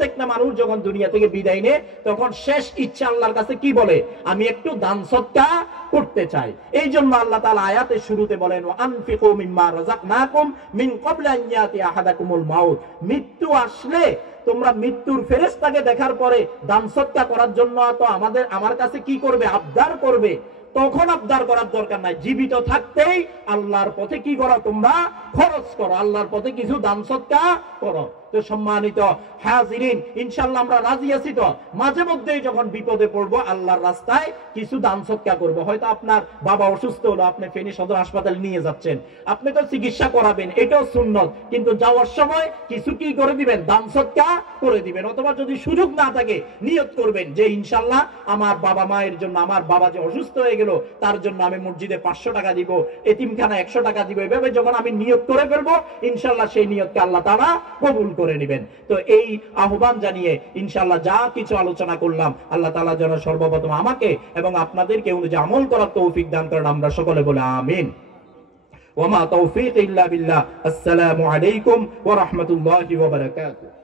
প্রত্যেকটা মানুষ যখন দুনিয়া থেকে বিদায় নেয় তখন শেষ ইচ্ছা আল্লাহর কাছে কি বলে, আমি একটু দান সদকা করতে চাই। এই জন্য আল্লাহ তাআলা আয়াতের শুরুতে বলেন আনফিকু মিম্মা রাযাকনাকুম মিন ক্বাবলি আন ইয়াতি আহাদাকুমুল মাউত, মৃত্যু আসলে তোমরা মৃত্যুর ফেরেশতাকে দেখার পরে দান সদকা করার জন্য তো আমার কাছে কি করবে, আবদার করবে। তখন আবদার করার দরকার নাই, জীবিত থাকতেই আল্লাহর পথে কি করো, তোমরা খরচ করো, আল্লাহর পথে কিছু দান সদকা করো। তো সম্মানিত হাজিরিন, ইনশাআল্লাহ আমরা রাজি আছি তো মাঝে মধ্যেই যখন বিপদে পড়বো আল্লাহর রাস্তায় কিছু দান সদকা করব। হয়তো আপনার বাবা অসুস্থ হলো, আপনি ফেনী সদর হাসপাতালে নিয়ে যাচ্ছেন, আপনি তো চিকিৎসা করাবেন, এটাও সুন্নত, কিন্তু যাওয়ার সময় কিছু কি করে দিবেন, দান সদকা করে দিবেন। অথবা যদি সুযোগ না থাকে নিয়ত করবেন যে ইনশাআল্লাহ আমার বাবা মায়ের জন্য, আমার বাবা যে অসুস্থ হয়ে গেল তার জন্য আমি মসজিদে 500 টাকা দিব, এতিমখানা 100 টাকা দিব। এভাবে যখন আমি নিয়ত করে ফেলবো ইনশাআল্লাহ সেই নিয়তকে আল্লাহ তাআলা কবুল করে নেবেন। তো এই আহ্বান জানিয়ে ইনশাআল্লাহ যা কিছু আলোচনা করলাম আল্লাহ তাআলা যেন সর্বপ্রথম আমাকে এবং আপনাদেরকে অনুযায়ী আমল করার তৌফিক দান করেন, আমরা সকলে বলে আমিন। ওয়া মা তাওফীক ইল্লা বিল্লাহ। আসসালামু আলাইকুম ওয়া রাহমাতুল্লাহি ওয়া বারাকাতুহু।